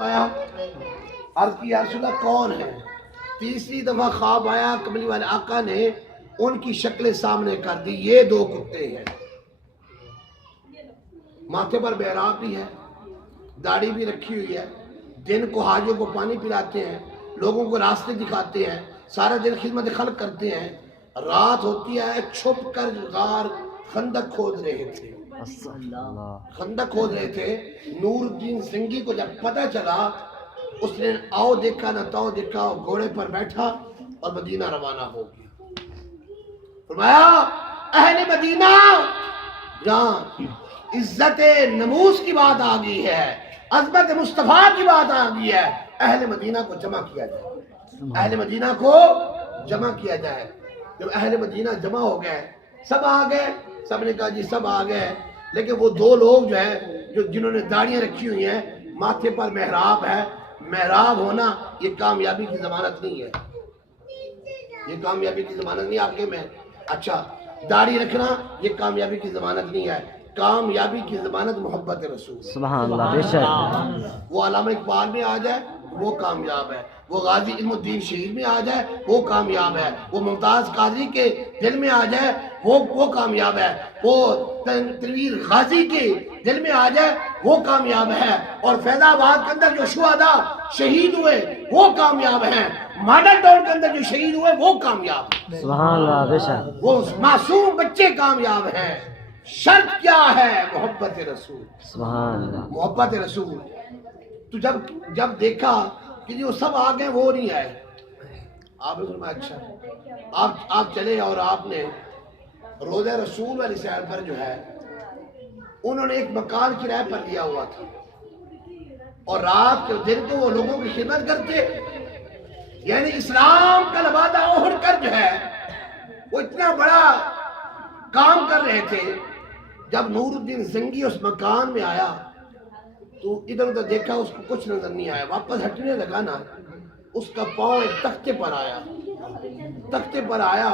आया, अर्ज की या रसूल अल्लाह कौन है। तीसरी दफा ख्वाब आया, कमली वाले आका ने उनकी शक्लें सामने कर दी, ये दो कुत्ते हैं, माथे पर मेहराब भी है, दाढ़ी भी रखी हुई है, दिन को हाजियों को पानी पिलाते हैं, लोगों को रास्ते दिखाते हैं, सारा दिन खिदमत खल्क करते हैं, रात होती है छुप कर गार खंदक खोद रहे थे, खंदक खोद रहे थे। नूरुद्दीन सिंगी को जब पता चला, उसने आओ देखा न ताओ देखा, घोड़े पर बैठा और मदीना रवाना हो गया। फरमाया अहले मदीना, जहाँ इज्जत नमूस की बात आ गई है, अज़मत मुस्तफा की बात आ गई है, अहले मदीना को जमा किया जाए, अहले मदीना को जमा किया जाए। जब अहले मदीना जमा हो गए, सब आ गए, सबने कहा जी सब आ गए, लेकिन वो दो लोग जो है जो जिन्होंने दाढ़ियां रखी हुई हैं, माथे पर मेहराब है, मेहराब होना ये कामयाबी की जमानत नहीं है, ये कामयाबी की जमानत नहीं आपके में। अच्छा, दाढ़ी रखना ये कामयाबी की जमानत नहीं है, कामयाबी की जमानत मोहब्बत रसूल। सुभान अल्लाह, बेशक। वो अल्लामा इकबाल में आ जाए वो कामयाब है, वो गाजी इल्मुद्दीन शहीद में आ जाए वो कामयाब है, वो मुमताज कादरी के दिल में आ जाए वो कामयाब है, वो तनवीर गाजी के दिल में आ जाए वो कामयाब है, और फैजाबाद के अंदर जो शुहदा शहीद हुए वो कामयाब हैं, मॉडल टाउन के अंदर जो शहीद हुए वो कामयाब हैं। सुभान अल्लाह, बेशक। वो मासूम बच्चे कामयाब हैं। शर्त क्या है? मोहब्बत रसूल। सुभान अल्लाह, मोहब्बत रसूल। तो जब देखा कि जो सब आ गए वो नहीं आए, आपने फरमाया अच्छा आप चले, और आपने रोज़ा रसूल वाली सैर पर जो है उन्होंने एक मकान किराए पर लिया हुआ था, और रात के दिन को वो लोगों की खिदमत करते, यानी इस्लाम का लबादा ओढ़ कर जो है वो इतना बड़ा काम कर रहे थे। जब नूरुद्दीन सिंगी उस मकान में आया तो इधर उधर देखा, उसको कुछ नजर नहीं आया, वापस हटने लगा ना, उसका पांव एक तख्ते पर आया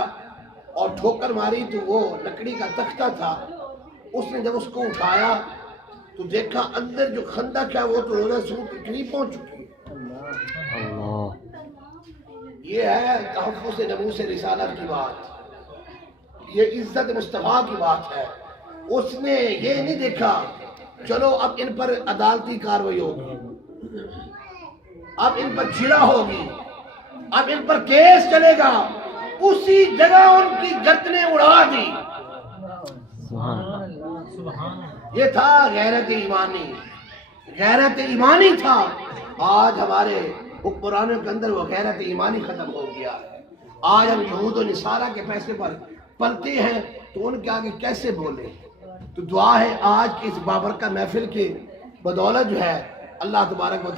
और ठोकर मारी, तो वो लकड़ी का तख्ता था, उसने जब उसको उठाया तो देखा अंदर जो खंदक है वो तो रोज़ा रसूल के करीब पहुंच चुकी है। ये है तहफ़्फ़ुज़ नमूस रिसालत की बात, ये इज्जत मुस्तफा की बात है। उसने ये नहीं देखा चलो अब इन पर अदालती कार्रवाई होगी, अब इन पर छिड़ा होगी, अब इन पर केस चलेगा, उसी जगह उनकी गर्दनें उड़ा दी। ये था गैरत ईमानी, गैरत ईमानी था। आज हमारे हुक्मरानों के अंदर वो गैरत ईमानी खत्म हो गया है। आज हम यहूद और निसारा के पैसे पर पलते हैं तो उनके आगे कैसे बोले। तो दुआ है आज की इस बाबरकत महफिल की बदौलत जो है अल्लाह तबारक व